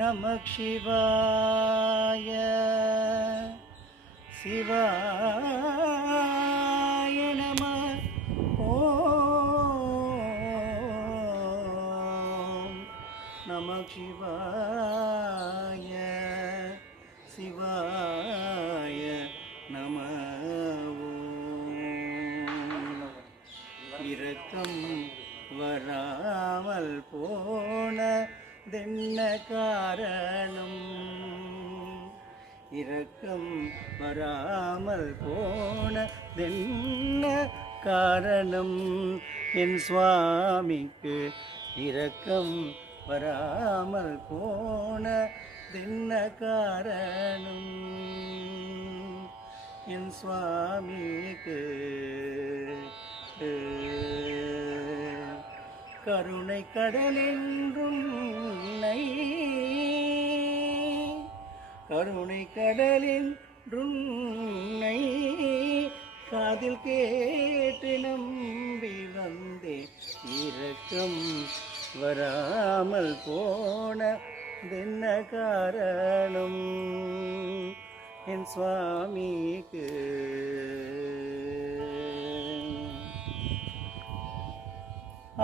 நமக் சிவாய சிவாய நம ஓம் நமக் சிவாய சிவாய நம ஓம் இரக்கம் வராமல் போனதென்ன காரணம் இரக்கம் வராமல் போனதென்ன காரணம் என் சுவாமிக்கு இரக்கம் வராமல் போனதென்ன காரணம் என் சுவாமிக்கு கருணை கடலென்றும் உன்னை கருணை கடலென்றும் உன்னை காதில் கேட்டு நம்பி வந்தே இரக்கம் வராமல் போனதென்ன காரணம் என் சுவாமிக்கு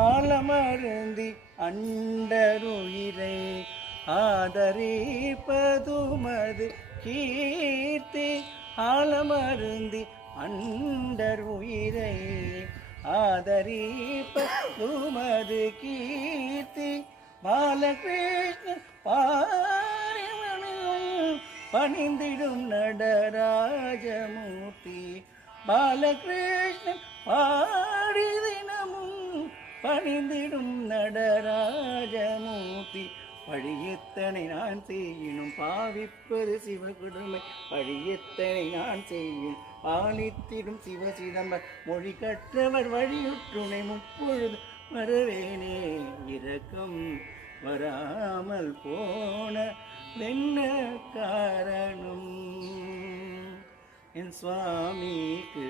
ஆலமருந்தி அண்டருயிரை ஆதரிப்பதுமது கீர்த்தி ஆலமருந்தி அண்டருயிரை ஆதரிப்பதுமது கீர்த்தி பாலகிருஷ்ண பாரிமணியும் பணிந்திடும் நடராஜமூர்த்தி பாலகிருஷ்ணன் பாடி தினமும் பணிந்திடும் நடராஜமூர்த்தி பழியத்தனை நான் செய்யினும் பாவிப்பது சிவகுடுமை பழியத்தனை நான் செய்யும் பாலித்திடும் சிவசிதம்பர மொழி கற்றவர் வழியுற்றுணை முப்பொழுது வருவேனே இரக்கம் வராமல் போனதென்ன காரணம் என் சுவாமிக்கு